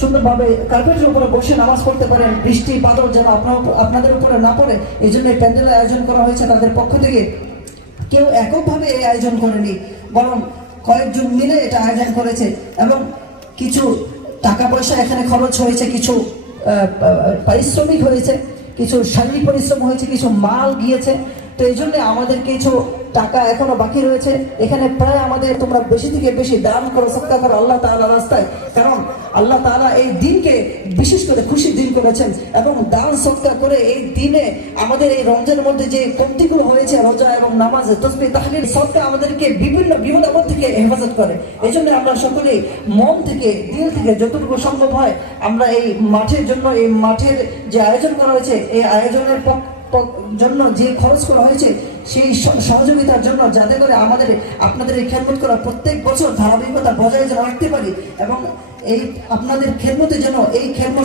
সুন্দরভাবে কার্পেটের উপরে বসে নামাজ পড়তে পারেন, বৃষ্টি বাদল যেন আপনাদের উপরে না পড়ে, এই জন্য এই প্যান্ডেলের আয়োজন করা হয়েছে তাদের পক্ষ থেকে। কেউ এককভাবে এই আয়োজন করেনি, বরং কয়েকজন মিলে এটা আয়োজন করেছে এবং কিছু টাকা পয়সা এখানে খরচ হয়েছে, কিছু পারিশ্রমিক হয়েছে, কিছু শারীরিক পরিশ্রম হয়েছে, কিছু মাল গিয়েছে। তো এই জন্য আমাদের কিছু টাকা এখনো বাকি রয়েছে। এখানে প্রায় আমাদের তোমরা বেশি থেকে বেশি দান করো, সদকা করো আল্লাহ তাআলার রাস্তায়, কারণ আল্লাহ তাআলা এই দিনকে বিশেষ করে খুশির দিন করেছেন এবং দান সদকা করে এই দিনে আমাদের এই রমজানের মধ্যে যে কমতিগুলো হয়েছে রোজা এবং নামাজে তাসবিহ তাহলিল সদকা আমাদেরকে বিভিন্ন বিপদ আপদ থেকে হেফাজত করে। এই জন্য আমরা সকলেই মন থেকে দিল থেকে যতটুকু সম্ভব হয় আমরা এই মাঠের জন্য, এই মাঠের যে আয়োজন করা হয়েছে এই আয়োজনের জন্য যে খরচ করা হয়েছে সেই সহযোগিতার জন্য, যাতে করে আমাদের আপনাদের এই খেদমত করা প্রত্যেক বছর ধারাবাহিকতা বজায় যেন রাখতে পারি এবং এই আপনাদের খেদমতে যেন এই খেদমত